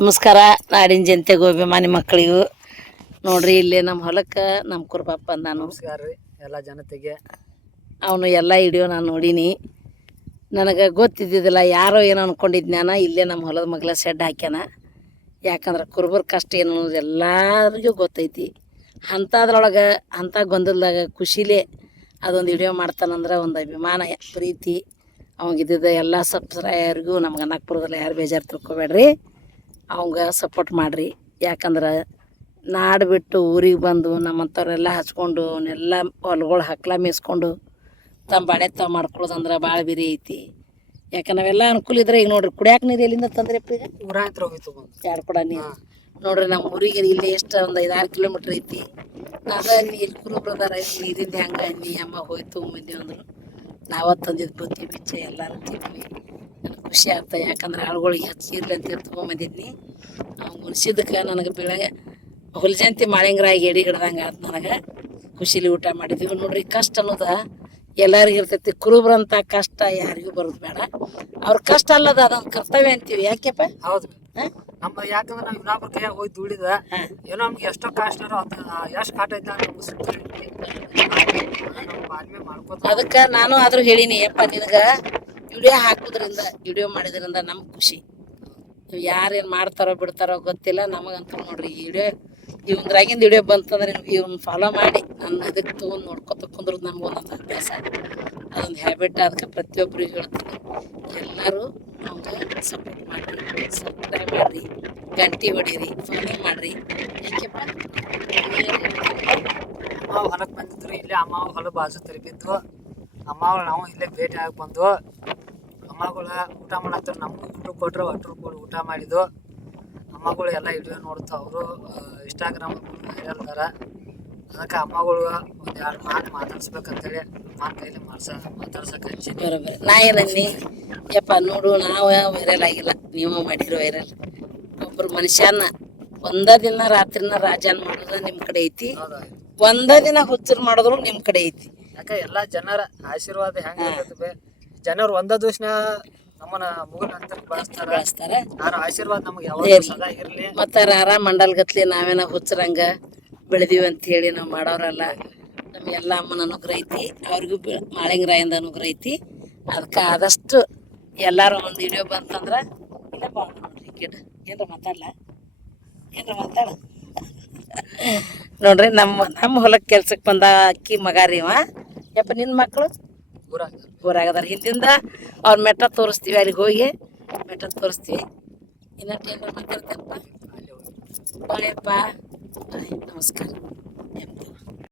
ನಮಸ್ಕಾರ. ನಾಡಿನ ಜನತೆಗೂ ಅಭಿಮಾನಿ ಮಕ್ಕಳಿಗೂ. ನೋಡ್ರಿ ಇಲ್ಲಿ ನಮ್ಮ ಹೊಲಕ್ಕೆ ನಮ್ಮ ಕುರ್ಬಪ್ಪ ನಾನು. ನಮಸ್ಕಾರ ರೀ ಎಲ್ಲ ಜನತೆಗೆ. ಅವನು ಎಲ್ಲ ಹಿಡಿಯೋ ನಾನು ನೋಡೀನಿ. ನನಗೆ ಗೊತ್ತಿದ್ದಿದ್ದಿಲ್ಲ ಯಾರೋ ಏನೋ ಅನ್ಕೊಂಡಿದ್ನಾನ ಇಲ್ಲೇ ನಮ್ಮ ಹೊಲದ ಮಗ್ಲ ಶೆಡ್ ಹಾಕ್ಯಾನ. ಯಾಕಂದ್ರೆ ಕುರುಬರ ಕಷ್ಟ ಏನು ಅನ್ನೋದು ಎಲ್ಲರಿಗೂ ಗೊತ್ತೈತಿ. ಅಂಥದ್ರೊಳಗೆ ಅಂಥ ಗೊಂದಲದಾಗ ಖುಷಿಲೇ ಅದೊಂದು ವಿಡಿಯೋ ಮಾಡ್ತಾನಂದ್ರೆ ಒಂದು ಅಭಿಮಾನ ಪ್ರೀತಿ. ಅವಂಗಿದ್ದ ಎಲ್ಲ ಸಬ್ಸ್ಕ್ರೈಬರ್ಗೂ ನಮ್ಗೆ ಅನ್ನಕ್ಪುರದಲ್ಲಿ ಯಾರು ಬೇಜಾರು ತಿಳ್ಕೊಬೇಡ್ರಿ. ಅವಂಗ ಸಪೋರ್ಟ್ ಮಾಡಿರಿ. ಯಾಕಂದ್ರೆ ನಾಡು ಬಿಟ್ಟು ಊರಿಗೆ ಬಂದು ನಮ್ಮಂಥವ್ರೆಲ್ಲ ಹಚ್ಕೊಂಡು ಅವನ್ನೆಲ್ಲ ಹೊಲ್ಗಳು ಹಕ್ಲ ಮೇಯಿಸ್ಕೊಂಡು ತಮ್ಮ ಬಾಳೆ ತಾವು ಮಾಡ್ಕೊಳ್ಳೋದಂದ್ರೆ ಭಾಳ ಬಿರಿ ಐತಿ. ಯಾಕೆ ನಾವೆಲ್ಲ ಅನುಕೂಲ ಇದ್ರೆ ಈಗ ನೋಡ್ರಿ ಕುಡಿಯಾಕ ನೀರು ಎಲ್ಲಿಂದ ತಂದ್ರೆ ಈಗ? ಊರ ಹತ್ರ ಹೋಗಿತ್ತು ಬಂದು ಎರಡು ಕೂಡ ನೀರು. ನೋಡ್ರಿ ನಮ್ಮ ಊರಿಗೆ ಇಲ್ಲಿ ಎಷ್ಟು ಒಂದು ಐದಾರು ಕಿಲೋಮೀಟ್ರ್ ಐತಿ. ಅದ ನೀರು ಕುರುಬ್ರದಾರ ನೀರಿಂದ ಹೆಂಗೆ ನೀ ಅಮ್ಮ ಹೋಯ್ತು ಮುಂದೆ ಅಂದರು. ನಾವ ತಂದಿದ್ದು ಬುತ್ತಿ ಬಿಚ್ಚ ಎಲ್ಲರೂ ತಿಂದ್ವಿ. ನನಗೆ ಖುಷಿ ಆಗ್ತದೆ ಯಾಕಂದ್ರೆ ಆಳುಗಳಿಗೆ ಹೆಚ್ಚು ಇರ್ಲಿ ಅಂತ ತೊಗೊಂಬಂದಿದ್ನಿ ಅವ್ನು ಉಣಿಸಿದ್ದಕ್ಕೆ ನನಗೆ ಬೆಳಗ್ಗೆ ಹುಲ್ಜಂತಿ ಮಾಳಿಂಗ್ರಾಗಿ ಎಡಿ ಹಿಡ್ದಂಗೆ ಆಯ್ತು ನನಗೆ. ಖುಷಿಲಿ ಊಟ ಮಾಡಿದ್ವಿ. ನೋಡ್ರಿ ಕಷ್ಟ ಅನ್ನೋದು ಎಲ್ಲರಿಗೂ ಇರ್ತೈತಿ. ಕುರುಬ್ರಂತ ಕಷ್ಟ ಯಾರಿಗೂ ಬರೋದು ಬೇಡ. ಅವ್ರ ಕಷ್ಟ ಅಲ್ಲದ ಅದೊಂದು ಕರ್ತವ್ಯ ಅಂತೀವಿ. ಯಾಕೆಪ್ಪ ಹೌದು. ನಮ್ಮ ಯಾಕಂದ್ರೆ ನಾವು ಇನ್ನೊಬ್ರ ಕೈಯಾಗ ಹೋಗಿ ದುಡಿದ ಏನೋ ನಮ್ಗೆ ಎಷ್ಟೋ ಕಾಸ್ಟ್ ಅದು ಎಷ್ಟು ಕಾಟ ಐತೆ ಅದಕ್ಕೆ ನಾನು ಆದ್ರೂ ಹೇಳೀನಿ ಯಪ್ಪ ನಿನಗೆ ವಿಡಿಯೋ ಹಾಕೋದ್ರಿಂದ, ವಿಡಿಯೋ ಮಾಡಿದ್ರಿಂದ ನಮ್ಗೆ ಖುಷಿ. ಯಾರೇನು ಮಾಡ್ತಾರೋ ಬಿಡ್ತಾರೋ ಗೊತ್ತಿಲ್ಲ, ನಮಗಂತೂ ನೋಡ್ರಿ ಈ ವಿಡಿಯೋ ಇವಂದ್ರಾಗಿಂದ ವಿಡಿಯೋ ಬಂತಂದ್ರೆ ಇವ್ನ ಫಾಲೋ ಮಾಡಿ ನನ್ನ ಇದಕ್ಕೆ ತೊಗೊಂಡು ನೋಡ್ಕೊತ ಕುಂದ್ರದು ನಮ್ಗೆ ಒಂದೊಂದು ಅಭ್ಯಾಸ ಅದೊಂದು ಹ್ಯಾಬಿಟ್ ಅದಕ್ಕೆ ಪ್ರತಿಯೊಬ್ಬರಿಗೂ ಹೇಳ್ತೀನಿ. ಎಲ್ಲರೂ ನಮ್ಗೆ ಸಪೋರ್ಟ್ ಮಾಡಿರಿ ಸಬ್ಸ್ಕ್ರೈಬ್ ಮಾಡಿರಿ, ಗಂಟೆ ಹೊಡೀರಿ ಫಾಲೋ ಮಾಡಿರಿ. ಯಾಕೆಪ್ಪ ಅಮ್ಮ ಹೊಲಕ್ಕೆ ಬಂದಿದ್ರು, ಇಲ್ಲೇ ಅಮ್ಮ ಹೊಲ ಬಾಜು ತಲುಪಿದ್ದು ಅಮ್ಮ ನಾವು ಇಲ್ಲೇ ಭೇಟಿ ಆಗಿ ಬಂದು ಅಮ್ಮಗಳ ಊಟ ಮಾಡತ್ತಾರ ನಮಗೂ ಊಟ ಕೊಟ್ರು ಒಟ್ಟರು ಕೊಡು ಊಟ ಮಾಡಿದ್ದು. ಅಮ್ಮಗಳು ಎಲ್ಲ ವಿಡಿಯೋ ನೋಡ್ತಾ ಅವರು ಇನ್ಸ್ಟಾಗ್ರಾಮ್ ಇರ್ತಾರ ಅದಕ್ಕೆ ಅಮ್ಮಗಳು ಒಂದು ಎರಡು ಮಾತು ಮಾತಾಡ್ಸ್ಬೇಕಂತೇಳಿ ಮಾತು ಕೈಲಿ ಮಾಡ್ಸ ಮಾತಾಡ್ಸಕ್ಕೆ ಬರೋಬ್ಬರಿ ನಾ ಏನನ್ನಿ ಯಪ್ಪ ನೋಡು ನಾವು ವೈರಲ್ ಆಗಿಲ್ಲ. ನೀವು ಮಾಡಿರೋ ವೈರಲ್ ಒಬ್ಬರು ಮನುಷ್ಯನ ಒಂದ ದಿನ ರಾತ್ರಿನ ರಾಜನ್ ಮಾಡೋದು ನಿಮ್ಮ ಕಡೆ ಐತಿ. ಒಂದ ದಿನ ಹುಚ್ಚರ್ ಮಾಡಿದ್ರು ನಿಮ್ಮ ಕಡೆ ಐತಿ. ಯಾಕೆ ಎಲ್ಲ ಜನರ ಆಶೀರ್ವಾದ ಹೆಂಗ ಜನರು ಒಂದ ದಿವಸನ ನಮ್ಮನ್ನ ಮುಗಿನ ಅಂತ ಬಳಸ್ತಾರ. ಬಳಸ್ತಾರ. ಅವ್ರ ಆಶೀರ್ವಾದ ನಮ್ಗೆ ಯಾವಾಗ ಇರ್ಲಿ. ಸದಾ ಇರ್ಲಿ. ಮತ್ತು ರಾರ ಮಂಡಲ್ ಗತ್ಲಿ ನಾವೇನ ಹುಚ್ಚರಂಗ ಬೆಳೆದೀವಿ ಅಂತ ಹೇಳಿ ನಾವು ಮಾಡೋರಲ್ಲ ನಮಗೆಲ್ಲ ಅಮ್ಮನ ಅನುಗ್ರಹ ಐತಿ ಅವ್ರಿಗೂ ಬಿ ಮಾಳಿಂಗರಾಯಿಂದ ಅನುಗ್ರಹ ಐತಿ ಅದಕ್ಕೆ ಆದಷ್ಟು ಎಲ್ಲರೂ ಒಂದು ವಿಡಿಯೋ ಬಂತಂದ್ರೆ ಇಲ್ಲ ಬಾ ನೋಡ್ರಿ ಗಿಡ. ಏನ್ರ ಮಾತಾಡ್ಲ? ಏನ್ರ ಮಾತಾಡ? ನೋಡ್ರಿ ನಮ್ಮ ನಮ್ಮ ಹೊಲಕ್ಕೆ ಕೆಲ್ಸಕ್ಕೆ ಬಂದ ಅಕ್ಕಿ ಮಗ ರೀ ಇವ ಯಪ್ಪ ನಿನ್ನ ಮಕ್ಕಳು ಊರಾಗದಾರ ಹಿಂದಿಂದ ಅವ್ರ ಮೆಟ್ಟ ತೋರಿಸ್ತೀವಿ ಅಲ್ಲಿಗೆ ಹೋಗಿ ಮೆಟ್ಟ ತೋರಿಸ್ತೀವಿ ಇನ್ನಟ್ಟು ಏನಾರ ಮಾತಾಡ್ತಾರಪ್ಪ ಅಲ್ಲಿ ಹೋಗಿ ಬಾಯಪ್ಪ ಬಾಯ್ ನಮಸ್ಕಾರ